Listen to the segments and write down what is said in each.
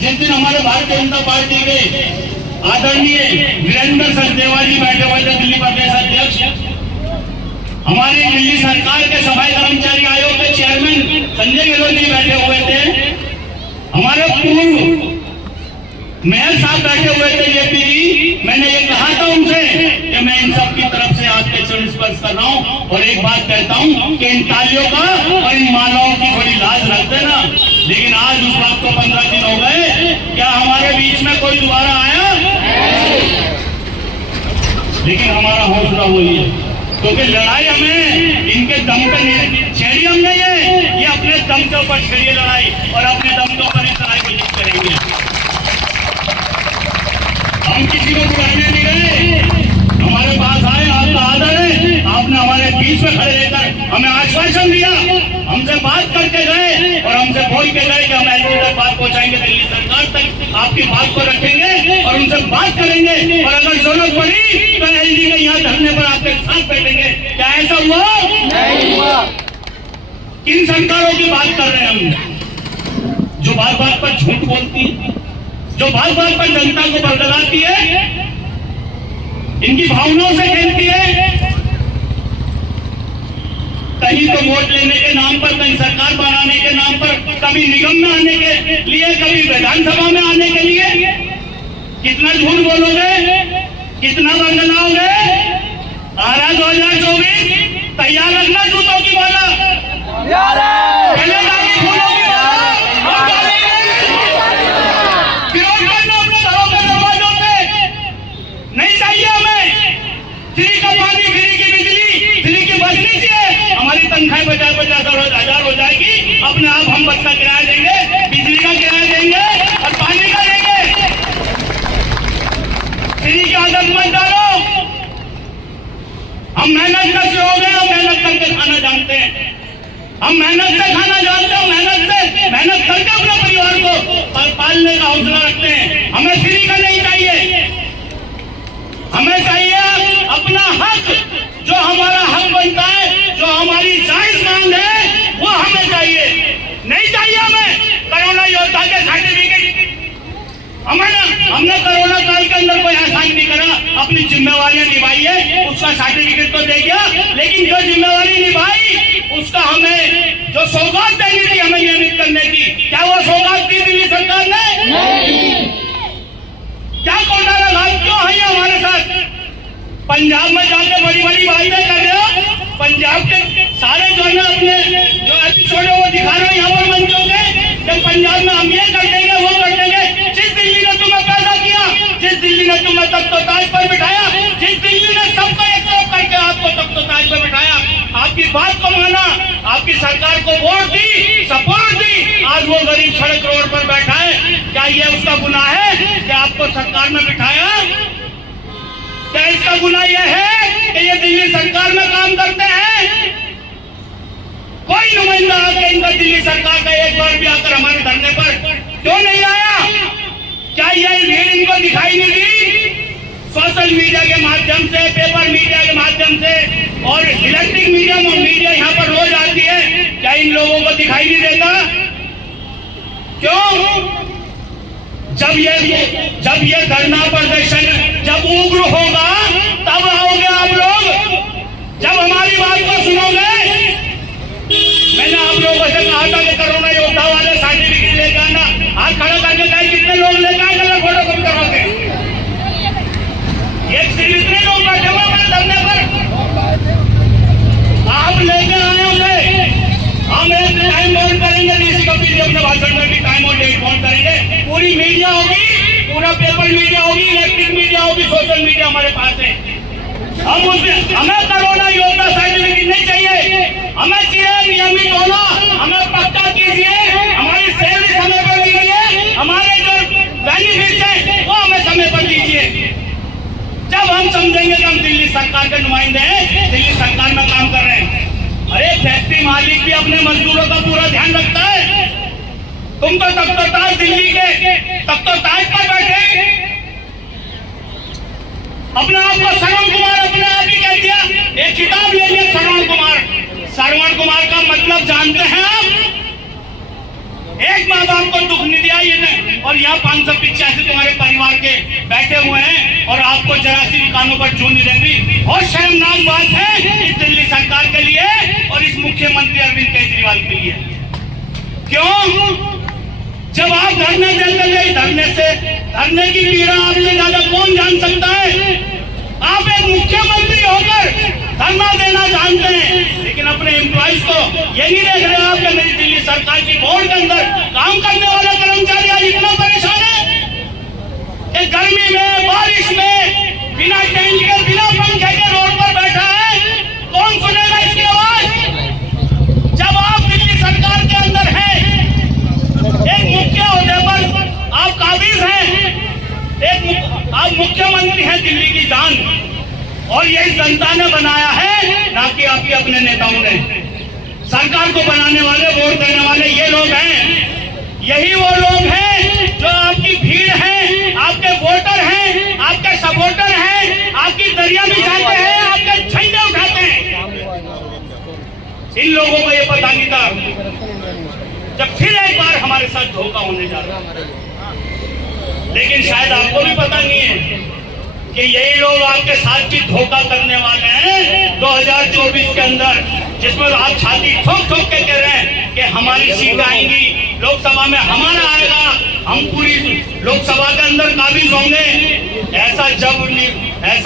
जिस दिन हमारे भारतीय जनता पार्टी के आदरणीय वीरेंद्र सचदेवा जी बैठे हुए थे, दिल्ली प्रदेश अध्यक्ष, हमारी दिल्ली सरकार के सफाई कर्मचारी आयोग के चेयरमैन संजय गहलोत जी बैठे हुए थे, हमारे पूर्व मेयर साहब बैठे हुए थे जेपी जी। मैंने ये कहा था उनसे कि मैं इन सब की तरफ से आपके चरण स्पर्श कर रहा हूँ और एक बात कहता हूँ कि इन तालियों का और इन मालाओं की बड़ी लाज रख देना। लेकिन आज उस बात को 15 दिन हो गए, क्या हमारे बीच में कोई दोबारा आया? लेकिन हमारा हौसला वही है, क्योंकि लड़ाई हमें इनके दम पे छेड़ी हम नहीं है, ये अपने दम के ऊपर छेड़िए लड़ाई और अपने दम के ऊपर इस लड़ाई को जीत करेंगे। हम किसी को बुलाने नहीं गए, हमारे पास आए, आपका आदर है, आपने हमारे बीच में खड़े रहकर हमें आश्वासन दिया, हमसे बात करके गए और हमसे बोल के गए कि हम एलजी तक बात पहुंचाएंगे, दिल्ली सरकार तक आपकी बात को रखेंगे और उनसे बात करेंगे और अगर जरूरत पड़ी तो एलजी के यहाँ धरने पर आपके साथ बैठेंगे। क्या ऐसा हुआ? नहीं हुआ। किन सरकारों की बात कर रहे हैं हम, जो बात बात पर झूठ बोलती है, जो बात बात पर जनता को बरगलाती है, इनकी भावनाओं से खेलती है, कहीं तो वोट लेने के नाम पर, कहीं सरकार बनाने के नाम पर, कभी निगम में आने के लिए, कभी विधानसभा में आने के लिए। कितना झूठ बोलोगे, कितना बरगलाओगे? आ रहा 2024, तैयार रखना जूतों की माला, पहले लागी फूलों की माला, विरोध करना अपने घरों के दरवाजों पे। नहीं चाहिए हमें फ्री का पानी, फ्री की बिजली, फ्री की बस नहीं चाहिए। हमारी तनख्वाह 50-50 और 1000 हो जाएगी, अपने आप हम बस का किराया देंगे, बिजली का किराया देंगे और पानी का देंगे। फ्री की आदत मत डालो। हम मेहनत करते हो गए, हम मेहनत करके खाना जानते हैं, हम मेहनत से खाना जानते हैं, मेहनत करके अपने परिवार को पालने का हौसला रखते हैं। हमें फ्री का नहीं चाहिए, हमें चाहिए अपना हक, जो हमारा हक बनता है, जो हमारी जायज मांग है, वो हमें चाहिए। नहीं चाहिए हमें कोरोना योद्धा के सर्टिफिकेट। हमने कोरोना काल के अंदर कोई एहसान नहीं करा, अपनी जिम्मेवारियां निभाई है, उसका सर्टिफिकेट तो दे गया, लेकिन जो जिम्मेवारी निभाई उसका हमें जो सौगात देनी थी हमें नियमित करने की, क्या वो सौगात दी दिल्ली सरकार ने? नहीं। क्या कोटा लगा, क्यों है हमारे साथ? पंजाब में जाके बड़ी बड़ी बातें कर रहे हो, पंजाब के सारे जो है अपने जो एपिसोड है वो दिखा रहे हो यहाँ पर मंचों पे, जब पंजाब में हम ये कर देंगे, वो कर देंगे। जिस दिल्ली ने तुम्हें पैदा किया, जिस दिल्ली ने तुम्हें तख्त और ताज पर बिठाया, जिस दिल्ली ने सबको एक तरफ करके आपको तख्त और ताज पर बिठाया, आपकी बात को माना, आपकी सरकार को वोट दी, सपोर्ट दी, आज वो गरीब सड़क रोड पर बैठा है। क्या ये उसका गुनाह है कि आपको सरकार में बिठाया? क्या इसका गुनाह यह है कि ये दिल्ली सरकार में काम करते हैं? कोई नुमाइंदा आके इनका दिल्ली सरकार का एक बार भी आकर हमारे धरने पर क्यों नहीं आया? क्या यह भीड़ इनको दिखाई नहीं दी? सोशल मीडिया के माध्यम से, पेपर मीडिया के माध्यम से और इलेक्ट्रिक मीडिया यहाँ पर रोज आती है, क्या इन लोगों को दिखाई नहीं देता? क्यों? जब ये धरना प्रदर्शन जब उग्र होगा तब आओगे आप लोग, जब हमारी बात को सुनोगे। मैंने आप लोगों से कहा था कि कोरोना योद्धा वाले सर्टिफिकेट लेकर आना, हाथ खड़ा करके कहे कितने लोग लेकर आए, कल फोटो कम करवाओगे। एक सिर्फ इतने लोग बैठे हुए मेरे धरने पर, आप लेके आए उसे। हम एक टाइम बाउंड करेंगे, डीसी कपिल अपने भाषण में भी टाइम और डेट बाउंड करेंगे। पूरी मीडिया होगी, पूरा पेपर मीडिया होगी, इलेक्ट्रिक मीडिया होगी, सोशल मीडिया हमारे पास है। हम उसमें हमें कोरोना योद्धा सर्टिफिकेट नहीं चाहिए, हमें चाहिए नियमित होना, हमें पक्का कीजिए, हमारी सैलरी समय पर दीजिए, हमारे जो बेनिफिट है वो हमें समय पर दीजिए। जब हम समझेंगे कि हम दिल्ली सरकार के नुमाइंदे हैं, दिल्ली सरकार में काम कर रहे हैं। अरे फैक्ट्री मालिक भी अपने मजदूरों का पूरा ध्यान रखता है। तुम तो तख्तोताज दिल्ली के तख्तोताज पर बैठे, अपने आप को श्रवण कुमार अपने आप ही कह दिया। एक किताब ले लिया श्रवण कुमार। श्रवण कुमार का मतलब जानते हैं आप? एक माँ बाप को दुख नहीं दिया, ये और यहाँ 585 तुम्हारे परिवार के बैठे हुए हैं और आपको जरा सी भी कानों पर चून नहीं देंगी। और शर्मनाक बात है इस दिल्ली सरकार के लिए और इस मुख्यमंत्री अरविंद केजरीवाल के लिए। क्यों? जब आप धरने देते थे, धरने की पीड़ा आपसे ज्यादा कौन जान सकता है? आप एक मुख्यमंत्री होकर धरना देना जानते हैं, लेकिन अपने एम्प्लॉइज को ये नहीं देख रहे आप कि मेरी दिल्ली सरकार की बोर्ड के अंदर काम करने वाला कर्मचारी आज इतना परेशान है। एक गर्मी में, बारिश में, बिना टेंट के, बिना पंखे के रोड पर बैठा है। कौन सुनेगा इसकी आवाज? जब आप दिल्ली सरकार के अंदर हैं, एक मुख्य होने पर आप काबिज हैं, आप मुख्यमंत्री हैं दिल्ली की जान, और यही जनता ने बनाया है, ना कि आपके अपने नेताओं ने। सरकार को बनाने वाले, वोट देने वाले ये लोग हैं। यही वो लोग हैं जो आपकी भीड़ है, आपके वोटर हैं, आपके सपोर्टर हैं, आपकी दरिया बिछाते हैं, आपके झंडे उठाते हैं। इन लोगों को ये पता नहीं था जब फिर एक बार हमारे साथ धोखा होने जा रहा है। लेकिन शायद आपको भी पता नहीं है कि यही लोग आपके साथ भी धोखा करने वाले हैं 2024 के अंदर, जिसमें आप छाती ठोक ठोक के कह रहे हैं कि हमारी सीट आएंगी, लोकसभा में हमारा आएगा, हम पूरी लोकसभा के अंदर काबिज होंगे। ऐसा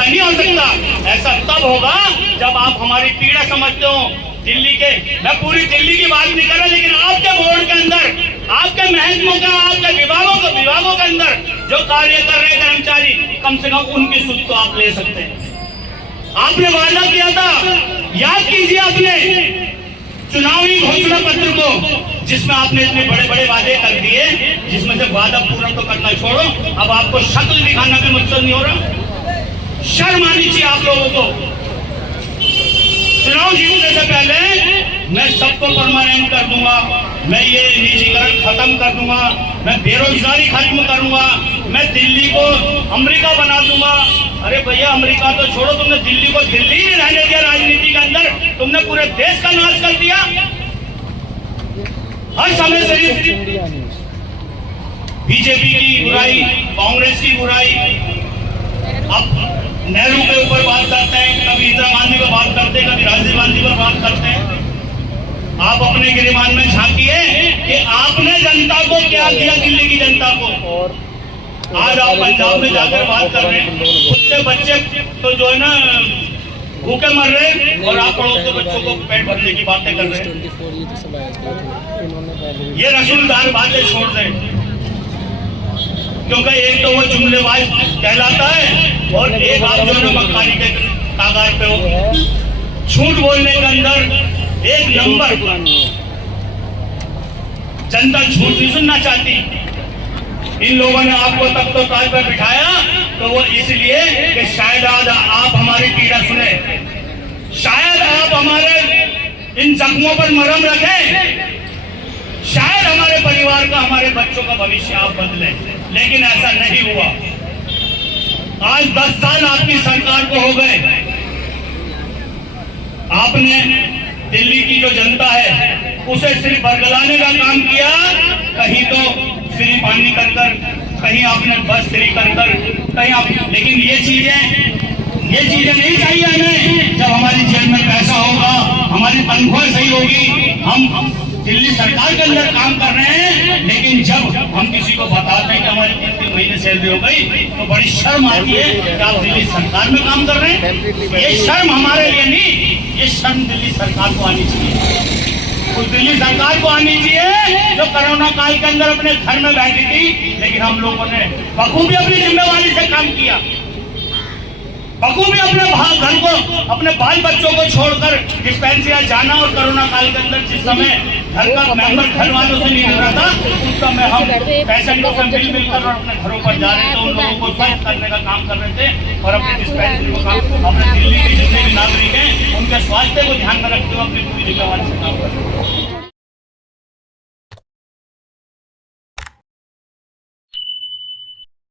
नहीं हो सकता। ऐसा तब होगा जब आप हमारी पीड़ा समझते हो। दिल्ली के, मैं पूरी दिल्ली की बात नहीं कर रहा, लेकिन आपके बोर्ड के अंदर, आपके महकमों का, आपके विभागों के अंदर जो कार्य कर रहे कर्मचारी, कम से कम उनकी सुध तो आप ले सकते हैं। आपने वादा किया था, याद कीजिए अपने चुनावी घोषणा पत्र को, जिसमें आपने इतने बड़े बड़े वादे कर दिए, जिसमें से वादा पूरा तो करना छोड़ो, अब आपको शक्ल दिखाना भी मुश्किल नहीं हो रहा। शर्म आनी चाहिए आप लोगों को। चुनाव जीतने से पहले मैं सबको परमानेंट कर दूंगा, मैं ये निजीकरण खत्म कर दूंगा, मैं बेरोजगारी खत्म करूंगा, मैं दिल्ली को अमेरिका बना दूंगा। अरे भैया, अमेरिका तो छोड़ो, तुमने दिल्ली को दिल्ली ही रहने दिया। राजनीति के अंदर तुमने पूरे देश का नाश कर दिया। हर समय से बीजेपी की बुराई, कांग्रेस की बुराई, अब नेहरू के ऊपर बात करते हैं, कभी इंदिरा गांधी पर बात करते हैं, कभी राजीव गांधी पर बात करते हैं। आप अपने गिरिमान में झांकिए कि आपने जनता को क्या किया, दिल्ली की जनता को। आज आप पंजाब में जाकर बात कर रहे हैं, उससे बच्चे तो जो है ना भूखे मर रहे हैं, और आप पड़ोस के बच्चों को पेट भरने की बातें कर रहे हैं। ये रसूलदार बातें छोड़ दें, क्योंकि एक तो वो जुमलेबाज कहलाता है और एक आप जो है मक्कारी के कागार पे हो। झूठ बोलने के अंदर एक नंबर। जनता झूठ नहीं सुनना चाहती। इन लोगों ने आपको तब तो ताज पर बिठाया तो वो इसलिए कि शायद आज आप हमारी पीड़ा सुने, शायद आप हमारे इन जख्मों पर मरहम रखें, शायद हमारे परिवार का, हमारे बच्चों का भविष्य आप बदलें। लेकिन ऐसा नहीं हुआ। आज 10 साल आपकी सरकार को हो गए। आपने दिल्ली की जो जनता है उसे सिर्फ बरगलाने का काम किया। कहीं तो फ्री पानी कर कर, कहीं आपने बस फ्री कर कर, कहीं आप, लेकिन ये चीजें नहीं चाहिए हमें। जब हमारी जेब में पैसा होगा, हमारी तनख्वाह सही होगी, हम दिल्ली सरकार के अंदर काम कर रहे हैं, लेकिन जब हम किसी को बताते हैं कि हमारी 3 महीने सैलरी हो गई, तो बड़ी शर्म आती है कि आप दिल्ली सरकार में काम कर रहे हैं। ये शर्म हमारे लिए नहीं, ये शर्म दिल्ली सरकार को आनी चाहिए। उस दिल्ली सरकार को आनी चाहिए जो कोरोना काल के अंदर अपने घर में बैठी थी, लेकिन हम लोगों ने बखूबी अपनी जिम्मेवारी से काम किया। बखूबी अपने घर को, अपने बाल बच्चों को छोड़कर डिस्पेंसरी जाना, और कोरोना काल के अंदर जिस समय घर का मेंबर घर वालों से नहीं मिल रहा था, उस समय हम पेशेंटों से मिलकर और अपने घरों पर जा रहे थे, उन लोगों को स्वस्थ करने का काम कर रहे थे, और अपनी डिस्पेंसरी को काम, अपने दिल्ली के जितने भी नागरिक हैं उनके स्वास्थ्य को ध्यान में रखते हुए अपनी पूरी जिम्मेवारी से काम कर रहे थे।